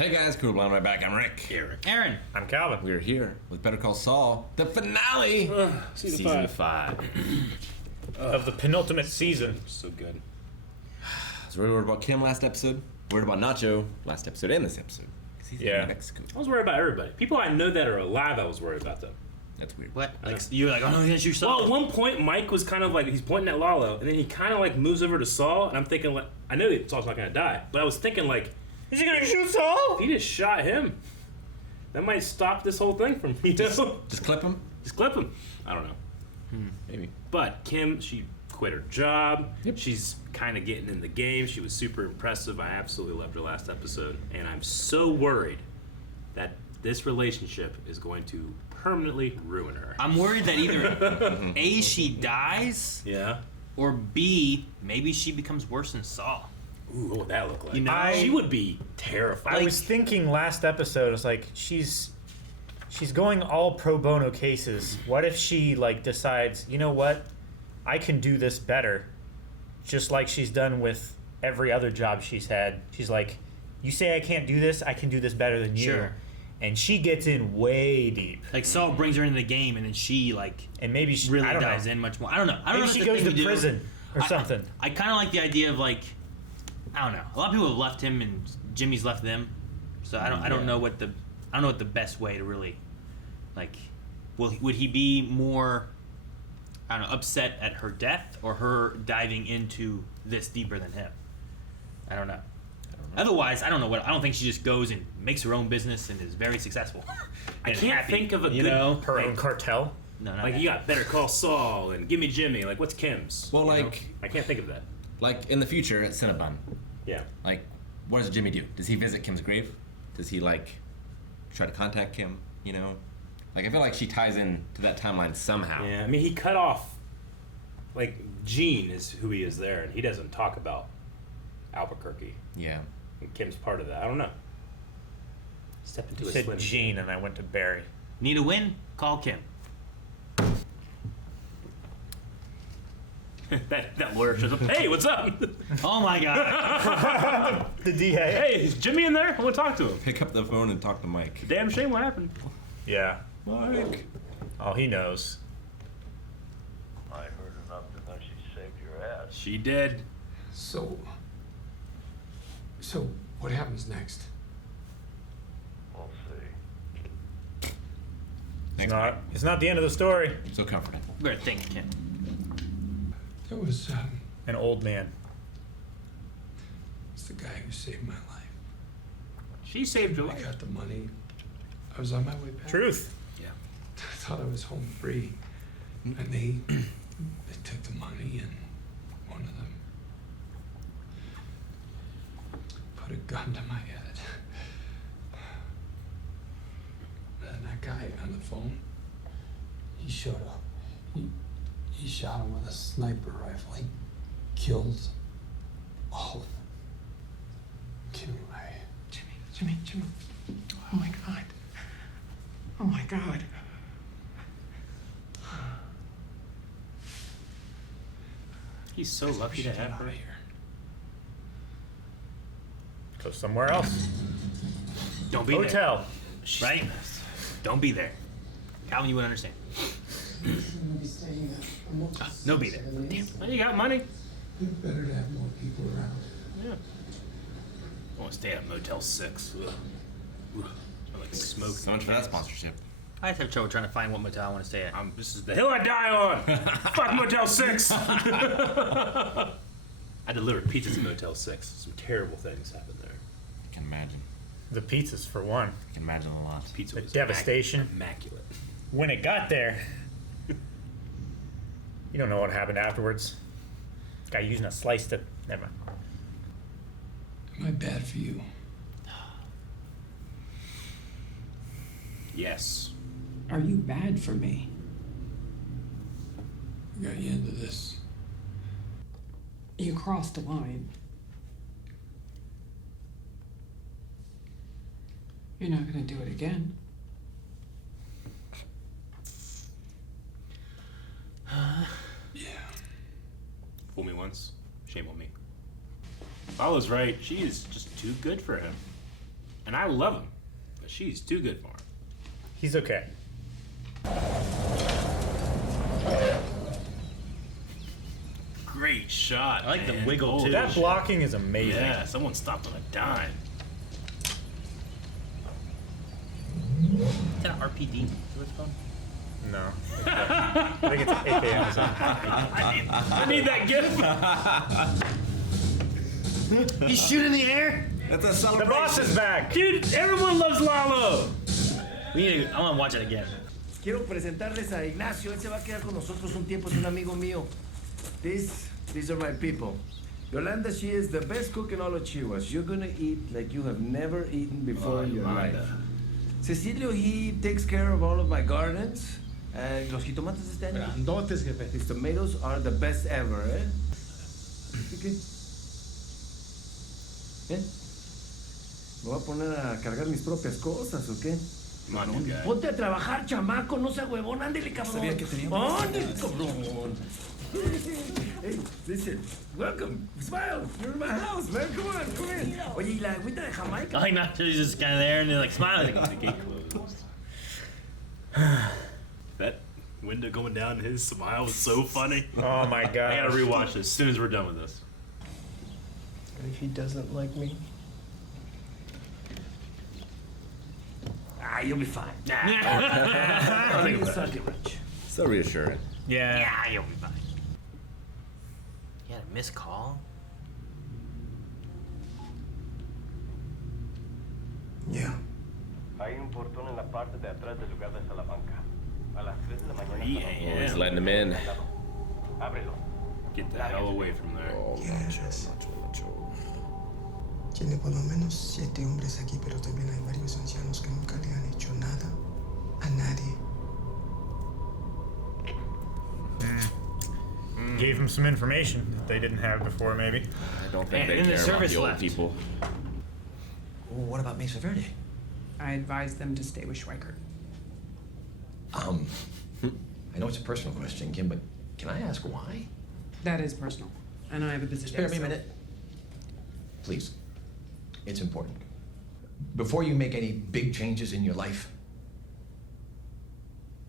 Hey guys, cool blonde right back. I'm Rick. Eric. Aaron. I'm Calvin. We're here with Better Call Saul, the finale, Season 5 of the penultimate season. So good. I was really worried about Kim last episode. Worried about Nacho last episode and this episode. 'Cause he's in Mexico. I was worried about everybody. People I know that are alive, I was worried about them. That's weird. What? Like you were like, oh no, that's your Saul. Well, at one point, Mike was kind of like, he's pointing at Lalo, and then he kind of like moves over to Saul, and I'm thinking like, I know that Saul's not gonna die, but I was thinking like, Is he gonna shoot Saul? if he just shot him, that might stop this whole thing from, Just clip him? just clip him. I don't know. Maybe. But Kim, she quit her job. Yep. She's kind of getting in the game. She was super impressive. I absolutely loved her last episode. And I'm so worried that this relationship is going to permanently ruin her. I'm worried that either A, she dies, Yeah. or B, maybe she becomes worse than Saul. Ooh, what would that look like? You know? She would be terrified. I was thinking last episode, it's like she's going all pro bono cases. What if she like decides, you know what, I can do this better, just like she's done with every other job she's had. She's like, you say I can't do this, I can do this better than you. Sure. And she gets in way deep, Like Saul brings her into the game, and then she like and maybe she really I don't dives know. in much more. I don't know. I don't Maybe know. she if the goes thing to we do- prison or something. I kind of like the idea of like, I don't know. A lot of people have left him, and Jimmy's left them. So I don't know what the best way to really, like, would he be more, I don't know, upset at her death or her diving into this deeper than him? I don't know. Otherwise, I don't know. I don't think she just goes and makes her own business and is very successful. I and can't happy, think of a you good, know. Her like, own cartel. No, not like that. you got Better Call Saul and Gimme Jimmy. Like, what's Kim's? Well, You know? like- I can't think of that. Like, in the future at Cinnabon, Yeah. like, what does Jimmy do? Does he visit Kim's grave? Does he, like, try to contact Kim, you know? Like, I feel like she ties in to that timeline somehow. Yeah, I mean, he cut off, like, Gene is who he is there, and he doesn't talk about Albuquerque. Yeah. And Kim's part of that. I don't know. Step into You a said slim. Gene, and I went to Barry. Need a win? Call Kim. that lawyer shows up. Hey, what's up? Oh my God. The DA. Hey, is Jimmy in there? I want to talk to him. Pick up the phone and talk to Mike. Damn shame what happened. Yeah. Mike. Oh, he knows. I heard enough to know she saved your ass. She did. So what happens next? We'll see. Thanks, It's not the end of the story. Mike. So comforting. Better think, Kim. It was An old man. it's the guy who saved my life. She saved your I life. got the money. I was on my way back. Truth. Yeah. I thought I was home free, and they took the money, and one of them put a gun to my head. And that guy on the phone, he showed up. He shot him with a sniper rifle. He killed all of them. Jimmy. Oh my God. Oh my God. He's so lucky to Get have out her. of here. Go somewhere else. Don't be there. Hotel. Right? Don't be there. Calvin, you would understand. No be there. Damn. Well, you got money. It's better to have more people around. Yeah. I want to stay at Motel 6. Ugh. Ugh. I like smoke. So much for that sponsorship. I just have trouble trying to find what motel I want to stay at. This is the hill I die on. Fuck Motel 6. I delivered pizzas to Motel 6. Some terrible things happened there. I can imagine. The pizzas, for one. I can imagine a lot. Pizza The was devastation. immaculate. When it got there, you don't know what happened afterwards. Guy using a slice to. Never mind. Am I bad for you? Yes. Are you bad for me? I got you into this. You crossed the line. You're not gonna do it again. Yeah. Fool me once, shame on me. Lalo's right. She is just too good for him. And I love him, but she's too good for him. He's okay. Great shot. I like the man. wiggle, Holy too. That shit. blocking is amazing. Yeah, someone stopped on a dime. Is that RPD? What it's called? No. I think it's AK Amazon. I need that gift. He's shooting in the air? That's a The celebration. boss is back. Dude, everyone loves Lalo. I want to watch it again. Quiero presentarles a Ignacio. Él se va a quedar con nosotros un tiempo. Es un amigo mío. These are my people. Yolanda, she is the best cook in all of Chihuahua. You're gonna eat like you have never eaten before in your life. Cecilio, he takes care of all of my gardens. Los jitomates de este año. Grandotes, jefe. His tomatoes are the best ever, ¿eh? ¿Qué? ¿Eh? ¿Me voy a poner a cargar mis propias cosas o qué? Come on, you guys. Ponte a trabajar, chamaco, no sea huevón, ándele, cabrón. Sabía que teníamos- Ándele, cabrón. Hey, listen, welcome, smile, you're in my house, man, come on, come in. Oye, ¿y la agüita de Jamaica? I like Nacho's just kind of there and they're like smiling. The gate closed. That window going down, his smile was so funny. Oh my I gotta god. rewatch this as soon as we're done with this. If he doesn't like me, Ah, you'll be fine. I'll think You about suck it. it, Rich. So reassuring. Yeah. Yeah, you'll be fine. You had a missed call? Yeah. Hay un portón en la parte de atrás del lugar de Salamanca. A las 3 de la mañana. Yeah. He's letting him in. Ábrelo. Get the hell away from there. Yes. Tiene por lo menos 7 hombres aquí, pero también hay varios ancianos que nunca le han hecho nada a nadie. Gave him some information that they didn't have before, maybe. I don't think And they in the care about service the old left. people. Well, what about Mesa Verde? I advised them to stay with Schweikert. I know it's a personal question, Kim, but can I ask why? That is personal, and I have a position. Spare me a so- minute. Please. It's important. Before you make any big changes in your life,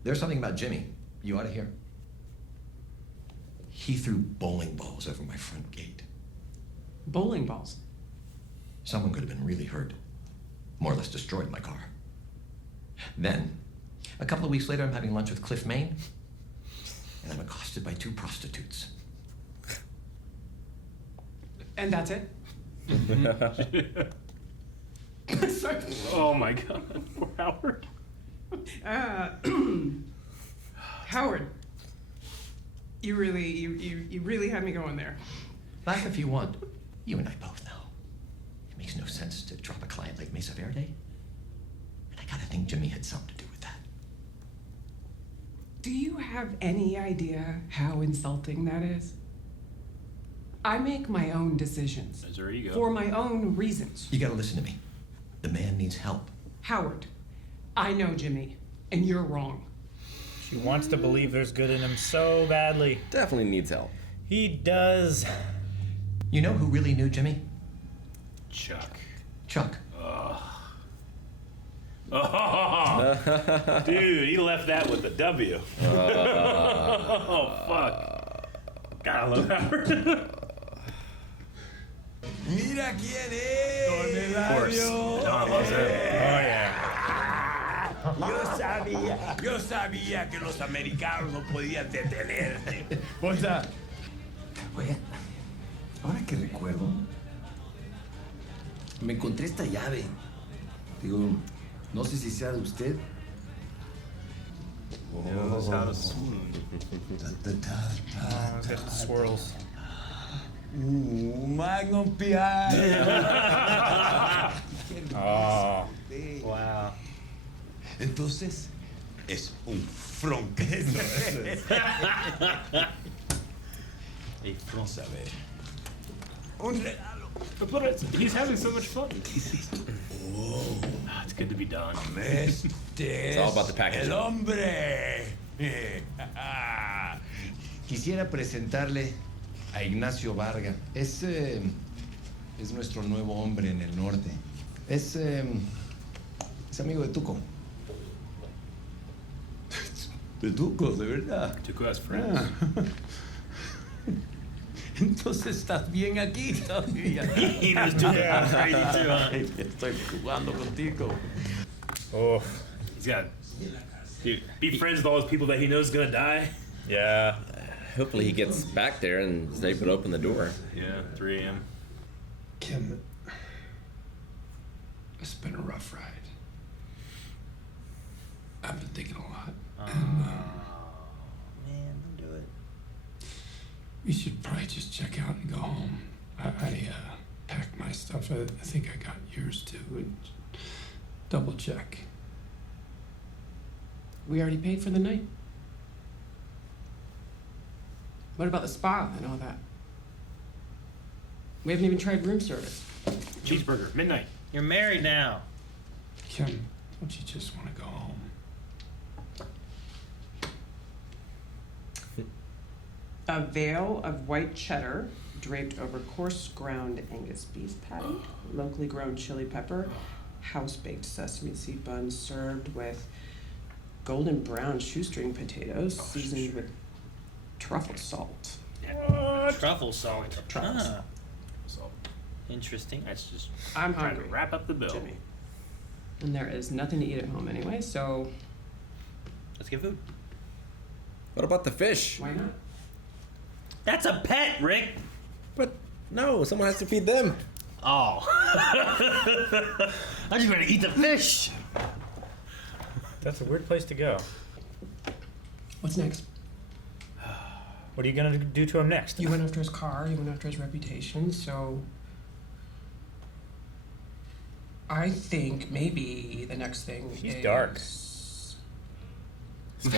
there's something about Jimmy you ought to hear. He threw bowling balls over my front gate. Bowling balls. Someone could have been really hurt. More or less destroyed my car. Then, a couple of weeks later, I'm having lunch with Cliff Main, and I'm accosted by 2 prostitutes. And that's it? Sorry. Oh my god, poor Howard. Howard, you really had me going there. Laugh if you want. You and I both know. It makes no sense to drop a client like Mesa Verde. And I gotta think Jimmy had something to do with that. Do you have any idea how insulting that is? I make my own decisions. That's where you go. For my own reasons. You gotta listen to me. The man needs help. Howard, I know Jimmy, and you're wrong. She wants to believe there's good in him so badly. Definitely needs help. He does. You know who really knew Jimmy? Chuck. Chuck. Oh, dude, he left that with a W. Oh, fuck. God, I love Howard. Mira quién es. Of course. Don loves Oh that. yeah. Yo sabía que los americanos no podían detenerte. O sea, oye, ahora que recuerdo, me encontré esta llave. Digo, no sé si sea de usted. Knows how to swoon. Oh, got the swirls. Magnum PI. Oh. Wow. Entonces, es un front. Vamos a ver. Un regalo. But he's having so much fun. It's good to be done. Este all about the packaging. el hombre. Quisiera presentarle a Ignacio Varga. Es nuestro nuevo hombre en el norte. Es amigo de Tuco. De Tuco, de verdad. Tuco has friends. Entonces estás bien aquí todavía. He knows Tuco crazy too, huh? Estoy jugando contigo. Oh, He's got be friends with all those people that he knows is gonna die. yeah. Hopefully he gets back there and is able to open the door. Yeah, 3 a.m. Kim, it's been a rough ride. I've been thinking a lot. And, Man, don't do it. we should probably just check out and go home. I packed my stuff. I think I got yours too. And double check. We already paid for the night. What about the spa and all that? We haven't even tried room service. Cheeseburger, midnight. You're married now. Kim, don't you just want to go home? A veil of white cheddar draped over coarse ground Angus beef patty, locally grown chili pepper, house-baked sesame seed buns served with golden brown shoestring potatoes seasoned with truffle salt. Truffle salt. Truffle salt. Ah, So interesting. that's just I'm trying to hungry, wrap up the bill. Jimmy. And there is nothing to eat at home anyway, so Let's get food. What about the fish? why not? That's a pet, Rick. But no, someone has to feed them. Oh. I just want to eat the fish. That's a weird place to go. What's next? What are you gonna do to him next? You went after his car, you went after his reputation, so I think maybe the next thing He's is dark. Look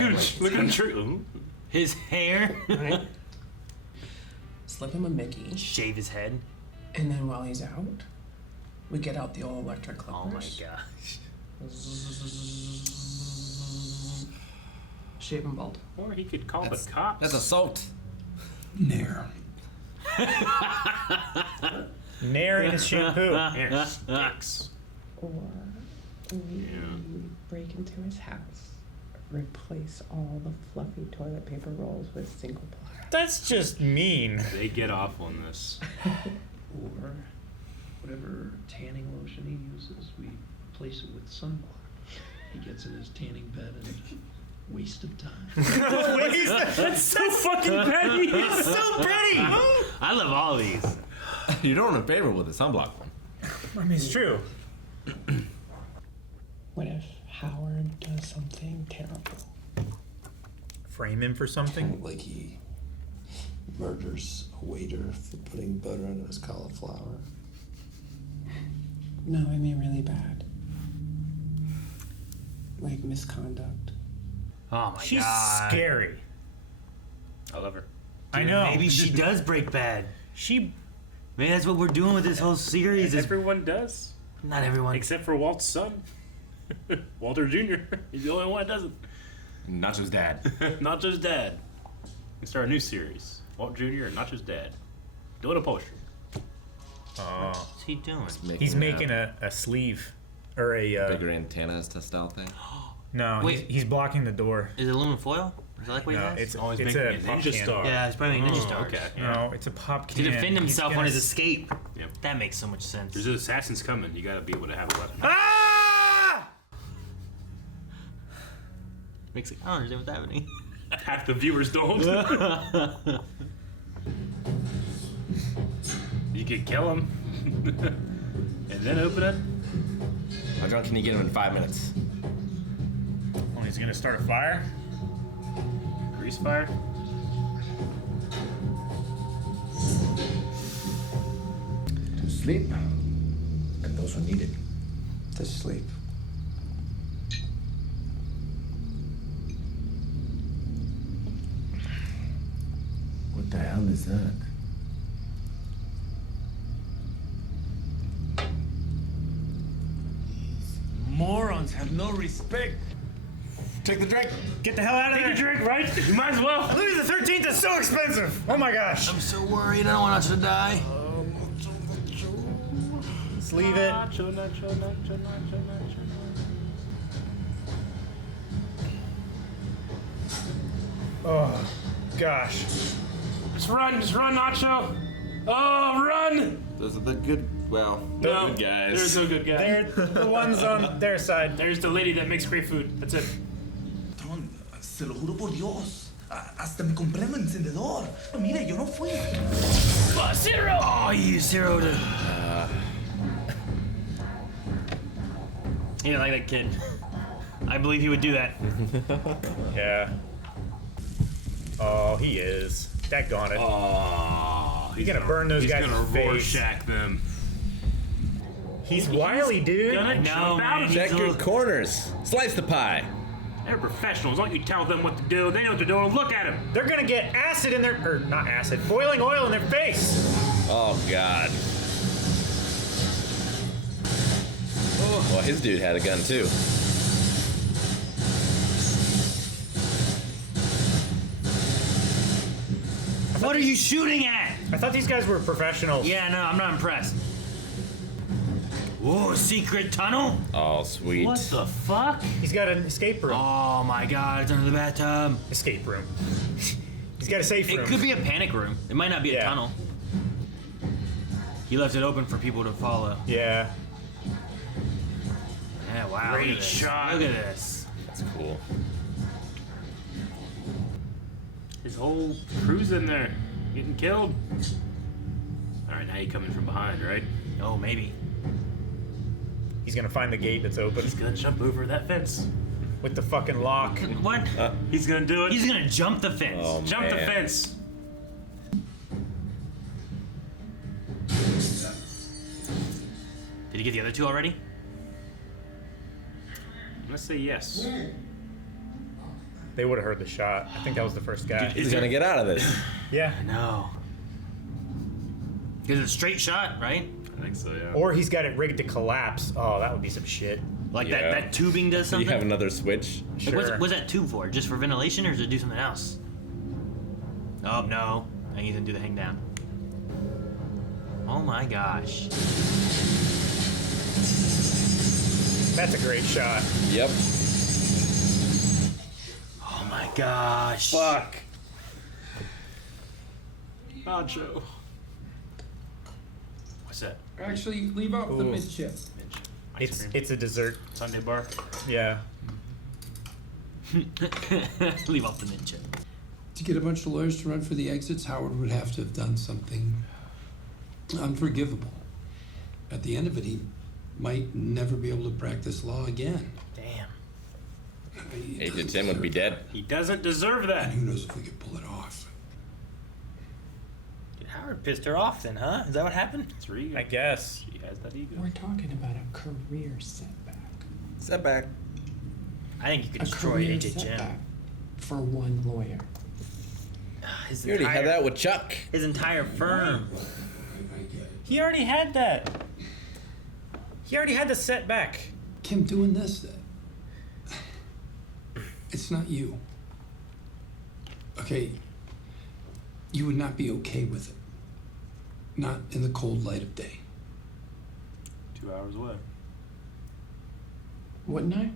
at him true. His hair. Right? Slip him a Mickey, Shave his head. and then while he's out, we get out the old electric clippers. Oh my gosh. Shave him bald. Or he could call the cops. That's assault. Nair. Nair in his shampoo. Hair stinks. Or we break into his house, replace all the fluffy toilet paper rolls with single ply. That's just mean. They get off on this. Or whatever tanning lotion he uses, we replace it with sunblock. He gets in his tanning bed and waste of time. That's so fucking petty. It's so petty. I love all these. You're doing a favor with the sunblock one. I mean, it's true. What if Howard does something terrible? Frame him for something? Like he murders a waiter for putting butter into his cauliflower. No, I mean really bad. Like misconduct. Oh my She's god. scary. I love her. I know. Maybe she does break bad. She. Maybe that's what we're doing with this whole series. Is Everyone does, not everyone. except for Walt's son, Walter Jr. He's the only one that doesn't. Nacho's dad. Nacho's dad. We start a new series. Walt Jr. and Nacho's dad. Doing a poster. Oh. What's he doing? He's making a sleeve. Or a. bigger antennas to style thing. No, Wait. he's blocking the door. Is it aluminum foil? Is that like what No, he has? it's Always it's making a a pop ninja can. star. Yeah, it's probably ninja stars. Okay. No, it's a pop To can. defend He's himself on gonna his escape. Yep. That makes so much sense. There's assassins coming. You gotta be able to have a weapon. Ah! Makes it, I don't understand what's happening. Half the viewers don't. You could kill him. And then open it. How drunk can you get him in 5 minutes? Oh, he's gonna start a fire? Grease fire. To sleep, and those who need it. To sleep. What the hell is that? Morons have no respect. Take the drink. Get the hell out of there! Drink, right? You might as well. Louis the 13th is so expensive! Oh my gosh! I'm so worried. I don't want us to die. It's leave it. Nacho. Oh, gosh. Just run, Nacho. Oh, run! Those are the good, well, No, good guys. there's no good guy. They're the ones on their side. There's the lady that makes great food. That's it. Patrón, se lo juro por Dios. Hasta me compré el encendedor. Mire, yo no fui. Zero! Oh, you zeroed it. Yeah, like that kid. I believe he would do that. Yeah. Oh, he is. Daggone it. Oh, He's gonna burn those guys' gonna face. Rorschach them. He's wily, dude. Gonna jump out. Check your corners. Slice the pie. They're professionals. Don't you tell them what to do. They know what they're doing. Look at them. They're gonna get acid in their, or not acid, boiling oil in their face. Oh, God. Oh, well, his dude had a gun, too. What are you shooting at? I thought these guys were professionals. Yeah, no, I'm not impressed. Whoa, secret tunnel? Oh, sweet. What the fuck? He's got an escape room. Oh my god, it's under the bathtub. Escape room. He's got a safe room. It could be a panic room. It might not be a tunnel. He left it open for people to follow. Yeah. Yeah, wow. Great look at this. shot. Look at this. That's cool. His whole crew's in there, getting killed. All right, now you coming from behind, right? Oh, maybe. He's gonna find the gate that's open He's gonna jump over that fence. with the fucking lock. What? He's gonna do it. He's gonna jump the fence. Oh, Jump the man. fence. Did he get the other two already? I'm gonna say yes. They would have heard the shot. I think that was the first guy. He's gonna get out of this. Yeah. No. Because it's a straight shot, right? I think so, yeah. Or he's got it rigged to collapse. Oh, that would be some shit. Like Yeah. that tubing does Do something? you have another switch? Like, Sure. what's that tube for? Just for ventilation or does it do something else? Oh, no. I need to do the hang down. Oh my gosh. That's a great shot. Yep. Oh my gosh. Fuck. Nacho. What's that? Actually, leave out the Ooh. midship. It's a dessert. Sunday bar. Yeah. Leave off the mid chip. To get a bunch of lawyers to run for the exits, Howard would have to have done something unforgivable. At the end of it, he might never be able to practice law again. Damn. Agent Tim would be dead. He doesn't deserve that. And who knows if we could pull it off. Howard pissed her off then, huh? Is that what happened? It's her ego. I guess. She has that ego. We're talking about a career setback. Setback. I think you could A destroy career Agent Jim. setback for one lawyer. His You already had entire- that with Chuck. His entire firm. I get it. He already had that. He already had the setback. Kim, doing this, it's not you. Okay, you would not be okay with it. Not in the cold light of day. 2 hours away. Wouldn't I?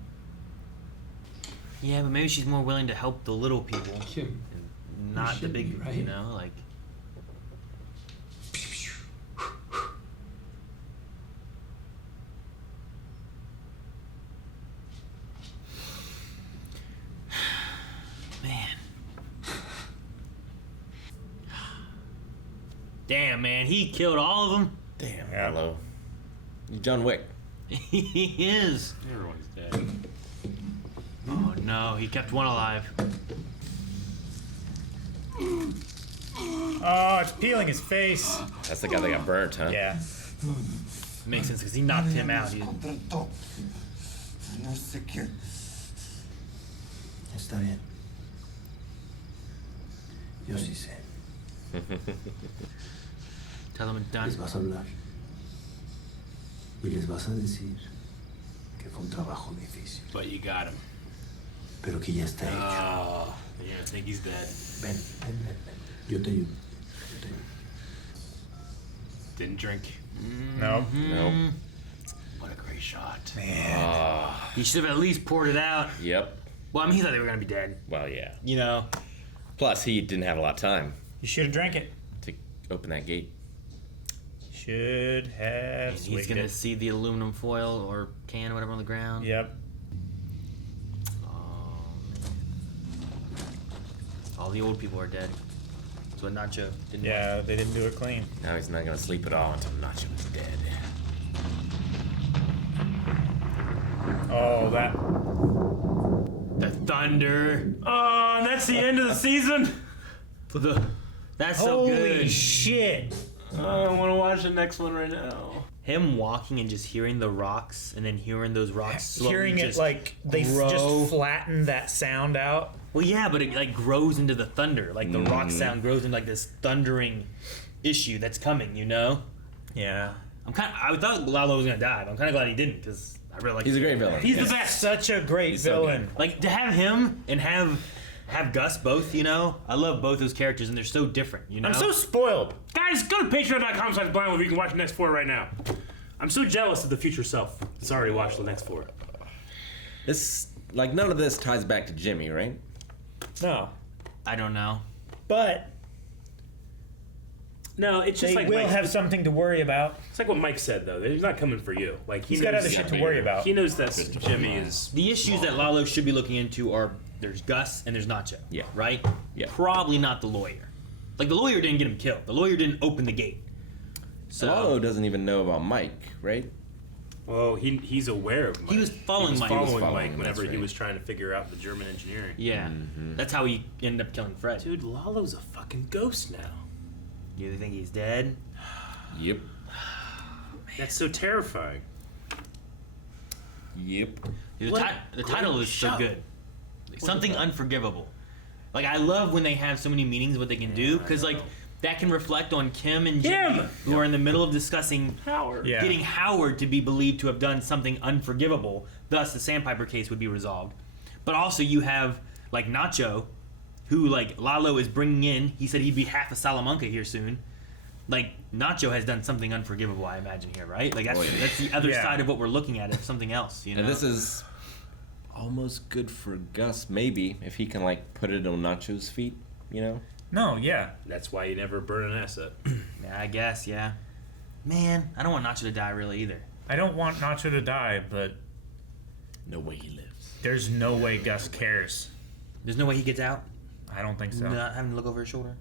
Yeah, but maybe she's more willing to help the little people, Kim, not the should big, be, right? you know, like. Man. Damn, man, he killed all of them. Damn, hello. You John Wick. He is. Everyone's dead. Oh no, he kept one alive. Oh, it's peeling his face. That's the guy that got burnt, huh? Yeah. Makes sense because he knocked him out. He, No sé qué. Está bien. Yo sí sé. tell him it's done. Les vas a hablar. Y les vas a decir que fue un trabajo difícil, But you got him. pero que ya está hecho. Oh, yeah, I think he's dead. Ven, ven, ven, ven. Yo te ayudo. Yo te ayudo. Didn't drink. No. Nope. he shot. Man. He should have at least poured it out. Yep. Well, I mean, he thought they were gonna be dead. Well, yeah. You know. Plus, he didn't have a lot of time You should have drank it. to open that gate. Should have. And he's swigged gonna it. see the aluminum foil or can or whatever on the ground. Yep. All the old people are dead. That's what Nacho didn't Yeah, they didn't do it clean. Now he's not gonna sleep at all until Nacho is dead. Oh, that. The thunder. Oh, and that's the end of the season? That's so Holy good. shit. I want to watch the next one right now. Him walking and just hearing the rocks and then hearing those rocks slowly Hearing it just like they grow. just flatten that sound out. Well, yeah, but it like grows into the thunder. Like the rock sound grows into like this thundering issue that's coming. You know. Yeah. I thought Lalo was gonna die, but I'm kind of glad he didn't because I really like. He's a great villain. He's the best. Such a great He's so villain. Like to have him and have Gus both. You know, I love both those characters and they're so different. You know. I'm so spoiled. Guys, go to patreon.com/blind where you can watch the next 4 right now. I'm so jealous of the future self that's already watched the next 4. This, like, none of this ties back to Jimmy, right? No. I don't know. But No, it's just they like will Mike, have something to worry about. It's like what Mike said though. He's not coming for you. Like He's got knows- other shit to worry about. He knows that Jimmy is. The issues that Lalo should be looking into are there's Gus and there's Nacho. Yeah. Right? Yeah. Probably not the lawyer. Like the lawyer didn't get him killed. The lawyer didn't open the gate. So Lalo doesn't even know about Mike, right? Well, he's aware of Mike. He was following Mike. Following He was following Mike him, whenever that's he right. was trying to figure out the German engineering. Yeah. That's how he ended up killing Fred. Dude, Lalo's a fucking ghost now. You think he's dead? Yep. That's so terrifying. Yep. The, What ti- a the title great is so show. good. Something unforgivable. Like I love when they have so many meanings what they can do because like that can reflect on Kim and Jimmy who are in the middle of discussing Howard. Yeah. getting Howard to be believed to have done something unforgivable. Thus, the Sandpiper case would be resolved. But also, you have like Nacho, who like Lalo is bringing in. He said he'd be half a Salamanca here soon. Like Nacho has done something unforgivable, I imagine here, right? Like that's, Oh, yeah. that's the other Yeah. side of what we're looking at. It's something else, you know. And this is almost good for Gus, maybe, if he can, like, put it on Nacho's feet, you know? No, yeah. That's why you never burn an asset. Yeah, I guess, yeah. Man, I don't want Nacho to die really either. I don't want Nacho to die, but No way he lives. there's no way Gus cares. There's no way he gets out. I don't think so. Not having to look over his shoulder.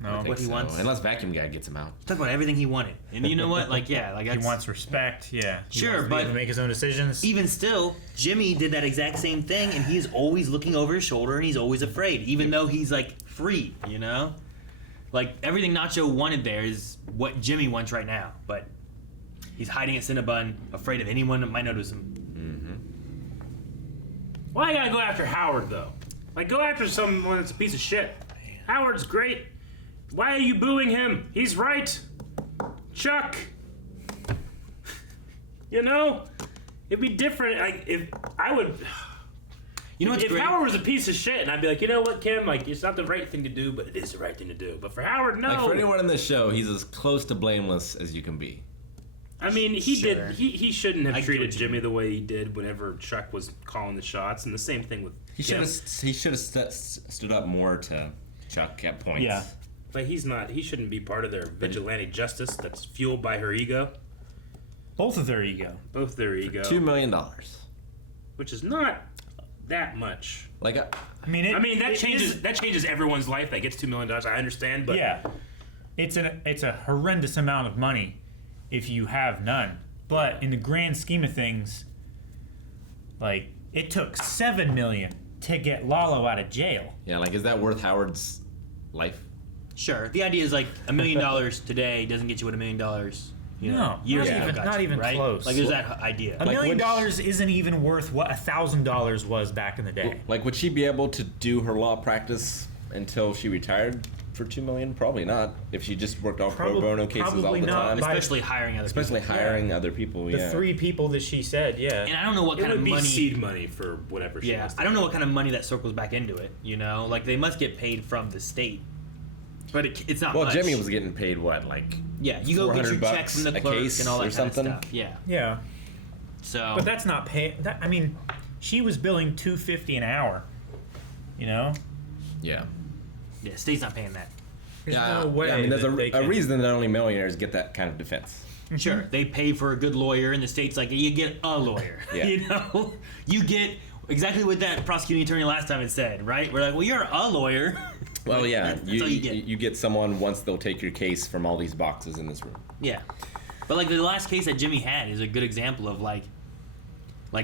No. What he wants. Unless Vacuum Guy gets him out. Talk about everything he wanted, and you know what? Like, yeah, like He that's, wants respect, yeah. He Sure, wants to be able but- to make his own decisions. even still, Jimmy did that exact same thing, and he's always looking over his shoulder, and he's always afraid, even though he's like free, you know. Like everything Nacho wanted there is what Jimmy wants right now, but he's hiding at Cinnabon, afraid of anyone that might notice him. Why you gotta go after Howard though? Like go after someone that's a piece of shit. Howard's great. Why are you booing him? He's right. Chuck. You know? It'd be different. Like if I would You know what's if great? Howard was a piece of shit and I'd be like, you know what, Kim, like it's not the right thing to do, but it is the right thing to do. But for Howard, no. Like, for anyone in this show, he's as close to blameless as you can be. I mean, he Sure. did. He shouldn't have I get treated what you Jimmy the way he did whenever Chuck was calling the shots, and the same thing with He should have stood up more to Chuck at points. Yeah. But he's not. He shouldn't be part of their vigilante justice that's fueled by her ego. Both of their ego. Both their ego, $2 million. which is not that much. Like, I mean, that it changes. is- That changes everyone's life. That gets $2 million. I understand, but yeah, it's a horrendous amount of money if you have none. But in the grand scheme of things, like it took $7 million to get Lalo out of jail. yeah, like, is that worth Howard's life? Sure. The idea is like $1 million today doesn't get you what $1 million. You know, No, years not ago even- got not you, even right? close. Like there's that idea. $1 million would isn't even worth what $1,000 was back in the day. Like, would she be able to do her law practice until she retired for $2 million? Probably not. If she just worked all pro bono cases all probably the not. time. Especially hiring other Especially people. hiring other people, The yeah. 3 people that she said, yeah. And I don't know what it kind would of be money. seed money for whatever. She Yeah, wants to I don't do. know what kind of money that circles back into it. You know, like they must get paid from the state, but it's not. Well, much. Jimmy was getting paid what, like Yeah, you go get your $400 checks from the a clerk case and all that or kind something? of stuff. Yeah. Yeah. So, But that's not pay. I mean, she was billing $250 an hour. You know, Yeah. yeah, state's not paying that. there's Yeah, no way. I mean, there's that they a can- reason that only millionaires get that kind of defense. Sure, they pay for a good lawyer, and the state's like, you get a lawyer. Yeah. You know, you get exactly what that prosecuting attorney last time had said, right? We're like, well, you're a lawyer. Well, yeah, That's all you get. you get someone once they'll take your case from all these boxes in this room. Yeah, but like the last case that Jimmy had is a good example of like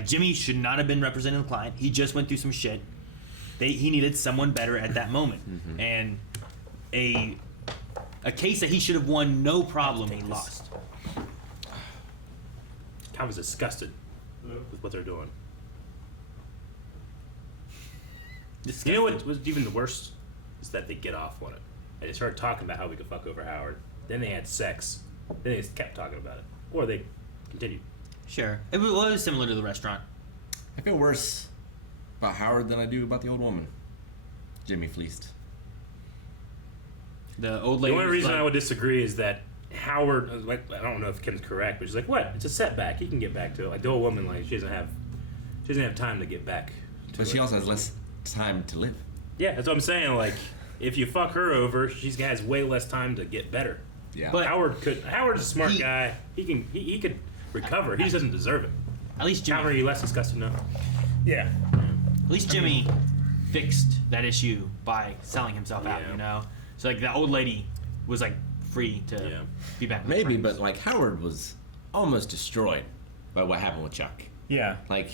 Jimmy should not have been representing the client. He just went through some shit. He needed someone better at that moment, and a case that he should have won no problem, he lost. I was disgusted with what they're doing. You know what was even the worst? Is that they get off on it. And they started talking about how we could fuck over Howard. Then they had sex. Then they just kept talking about it. Or they continued. Sure, it was similar to the restaurant. I feel worse about Howard than I do about the old woman. Jimmy fleeced. The old The lady. only was reason like, I would disagree is that Howard, like, I don't know if Kim's correct, but she's like, what? It's a setback. He can get back to it. Like the old woman, like she doesn't have time to get back to But it. she also has less time to live. Yeah, that's what I'm saying. Like, if you fuck her over, she has way less time to get better. Yeah. But Howard's a smart guy. He could recover. He just doesn't deserve it. At least Jimmy. How are you less disgusted now? Yeah. At least Jimmy fixed that issue by selling himself out. Yeah. You know, so like the old lady was like free to be back. with Maybe, friends. but like Howard was almost destroyed by what happened with Chuck. Yeah. Like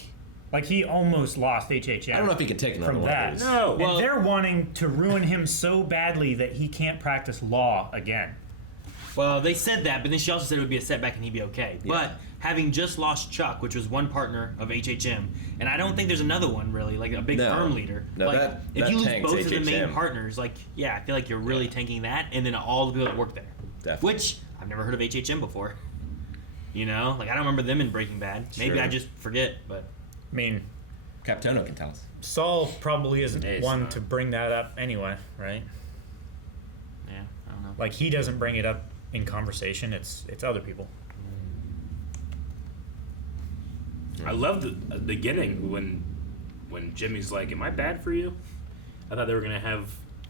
he almost lost HHM. I don't know if he could take another from one that. of those. No, And well- they're wanting to ruin him so badly that he can't practice law again. Well, they said that, but then she also said it would be a setback and he'd be okay. But having just lost Chuck, which was one partner of HHM, and I don't think there's another one really, like a big No. firm leader. No, like if that you lose tanks both of the main HHM. partners, like I feel like you're really tanking that, and then all the people that work there. Definitely. Which I've never heard of HHM before. You know, like I don't remember them in Breaking Bad. Maybe Sure. I just forget, but I mean, Capitono can tell us. Saul probably isn't It's one not. to bring that up anyway, right? yeah, I don't know. Like he doesn't bring it up in conversation. It's other people. I love the beginning when Jimmy's like, "Am I bad for you?" I thought they were gonna have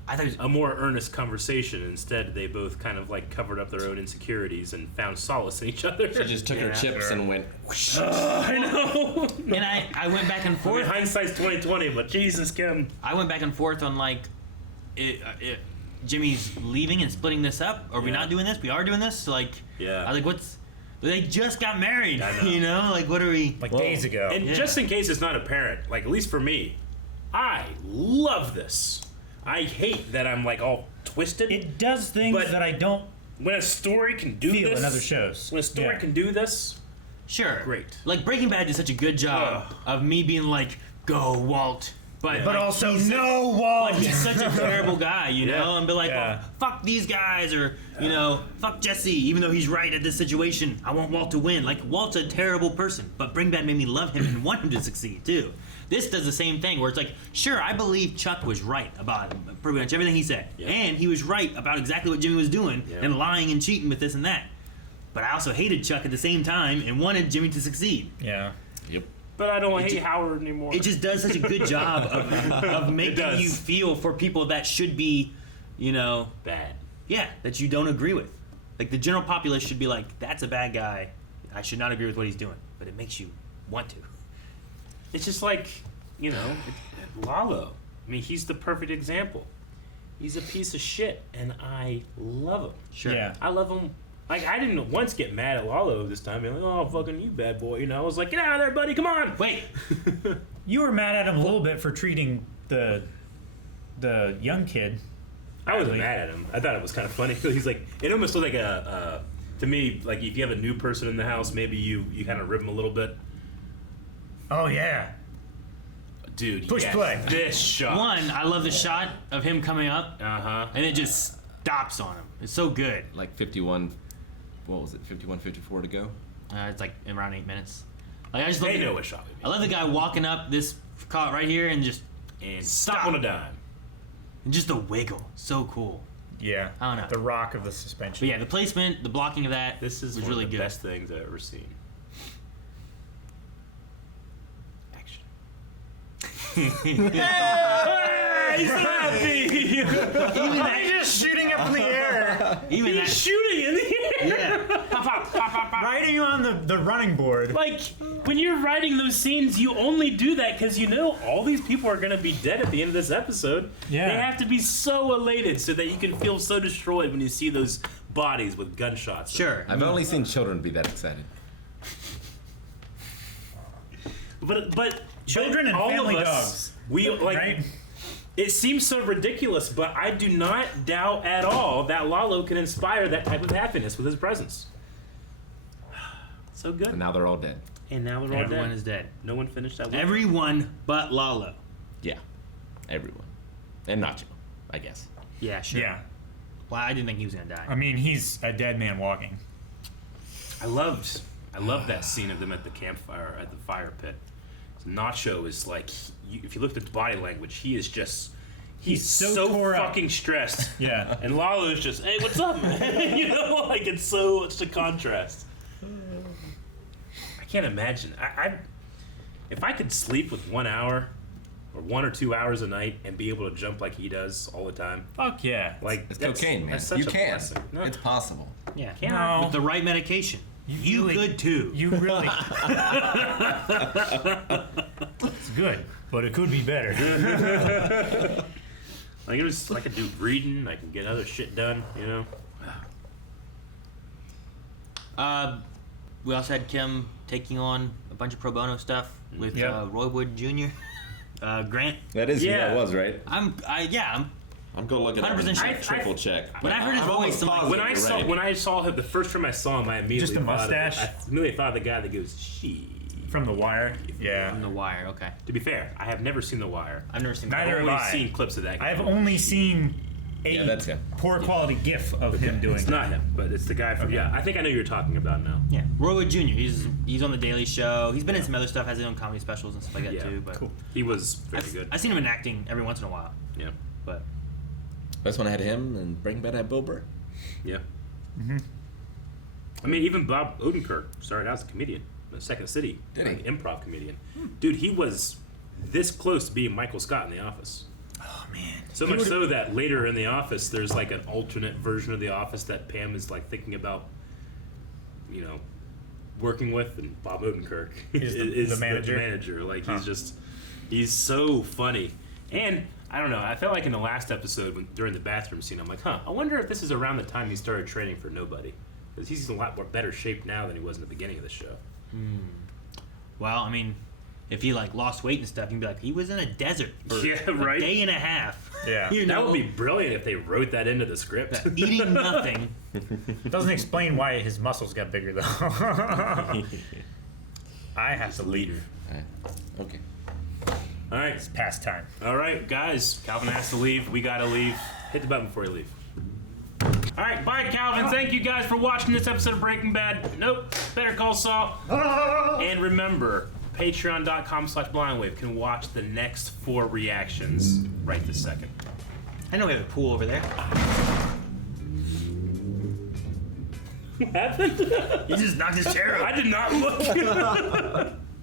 I thought it was, a more earnest conversation. Instead, they both kind of like covered up their own insecurities and found solace in each other. She just took her Yeah. chips and went. I know. and I went back and I mean, forth. hindsight's 20/20, but Jesus, Kim. I went back and forth on like, Jimmy's leaving and splitting this up. Are we Yeah. not doing this? We are doing this. Like, Yeah. I was like, what's? They just got married. I know. You know, like what are we? Like Well, days ago. And Yeah. just in case it's not apparent, like at least for me, I love this. I hate that I'm like all twisted. It does things But- that I don't When a story can do feel this, in other shows. when a story Yeah. can do this, Sure. Great. Like Breaking Bad did such a good job of me being like, go Walt. But But like, also he's no Walt. Like he's such a terrible guy, you know, and be like, Yeah. well, fuck these guys, or you know, fuck Jesse, even though he's right at this situation. I want Walt to win. Like Walt's a terrible person, but Breaking Bad made me love him and want him to succeed too. This does the same thing, where it's like, sure, I believe Chuck was right about pretty much everything he said, Yeah. and he was right about exactly what Jimmy was doing Yeah. and lying and cheating with this and that. But I also hated Chuck at the same time and wanted Jimmy to succeed. Yeah. Yep. but I don't hate ju- Howard anymore. It just does such a good job of making does. you feel for people that should be, you know, bad. yeah, that you don't agree with. Like the general populace should be like, that's a bad guy. I should not agree with what he's doing. But it makes you want to. It's just like, you know, Lalo. I mean, he's the perfect example. He's a piece of shit, and I love him. Sure. Yeah. I love him. Like, I didn't once get mad at Lalo this time. Being like, oh, fucking you bad boy. You know, I was like, get out of there, buddy. Come on. Wait. You were mad at him a little bit for treating the young kid. I wasn't Really? mad at him. I thought it was kind of funny. He's like, it almost looked like to me, like if you have a new person in the house, maybe you kind of rib him a little bit. Oh yeah. Dude, Push yes, play. This shot. One, I love the shot of him coming up, Uh-huh. and it just stops on him. It's so good. Like 51. What was it? 51, 54 to go. It's like around 8 minutes. Like I just love They the- know what shot we mean. I love the guy walking up this caught right here and just And Stop. stop on a dime. and just the wiggle. So cool. Yeah. I don't know. The rock of the suspension. But yeah, the placement, the blocking of that This is was one really of the good. best things I've ever seen. He's so happy. Even that, He's just shooting up in the air. even that, Shooting in the air. yeah. Pop, pop, pop, pop, pop. Riding on the running board. Like, when you're writing those scenes, you only do that because you know all these people are going to be dead at the end of this episode. Yeah. They have to be so elated so that you can feel so destroyed when you see those bodies with gunshots. Sure. I've only seen children be that excited. But Children and all family of us, dogs. we like. Right? It seems so ridiculous, but I do not doubt at all that Lalo can inspire that type of happiness with his presence. So good. And now they're all dead. And now they're all Everyone dead. is dead. No one finished that one. Everyone but Lalo. Yeah. Everyone. And Nacho, I guess. Yeah, sure. Yeah. Well, I didn't think he was gonna die. I mean, he's a dead man walking. I loved that scene of them at the campfire, at the fire pit. Nacho is like, if you looked at the body language, he is just, he's so tore up. fucking stressed. Yeah. And Lalo is just, hey, what's up, man? You know, like it's a contrast. I can't imagine. If I could sleep with 1 hour or 1 or 2 hours a night and be able to jump like he does all the time, Fuck yeah. like It's that's- cocaine, man. that's such You a can. blessing. No, It's possible. Yeah. No. With the right medication. You really- could too. You really. It's good, but it could be better. like I could do reading, I can get other shit done, you know. We also had Kim taking on a bunch of pro bono stuff with Yeah. Roy Wood Jr. Grant. That is who who that that was, right? I'm go look at 100% sure. triple check. When I heard his voice, I'm like, When I saw him the first time I saw him, I immediately Just a thought mustache? I immediately thought of the guy that goes, "She." From The Wire. on Yeah. The Wire. Okay. To be fair, I have never seen The Wire. I've never seen Neither I've have only I. seen clips of that guy. I've only seen a Yeah, that's him. poor quality GIF of him doing It's not him, but it's the guy from. Yeah, I think I know who you're talking about now. Yeah, Roy Wood Jr. He's on the Daily Show. He's been in some other stuff. Has his own comedy specials and stuff like that Yeah. too. But Cool. He was very good. I've seen him in acting every once in a while. Yeah, But That's when I had him and Breaking Bad had Bill Burr. yeah. I mean, even Bob Odenkirk started out as a comedian, in Second City, Did he? like improv comedian. Dude, he was this close to being Michael Scott in The Office. oh man, So much so that later in The Office, there's like an alternate version of The Office that Pam is like thinking about, you know, working with, and Bob Odenkirk Is the manager? The manager. Like he's so funny. And I don't know, I felt like in the last episode during the bathroom scene, I'm like, I wonder if this is around the time he started training for Nobody, because he's in a lot more better shape now than he was in the beginning of the show. well, I mean, if he like lost weight and stuff, you'd be like, he was in a desert for Yeah, right. a day and a half. Yeah. You That know, would be brilliant if they wrote that into the script. eating nothing. It doesn't explain why his muscles got bigger though. I have to leave. Okay. All right. It's past time. All right, guys. Calvin has to leave. We gotta leave. Hit the button before you leave. All right, bye, Calvin. Thank you guys for watching this episode of Breaking Bad. Nope. Better Call Saul. And remember, Patreon.com/BlindWave can watch the next 4 reactions right this second. I know we have a pool over there. What happened? He just knocked his chair out. I did not look.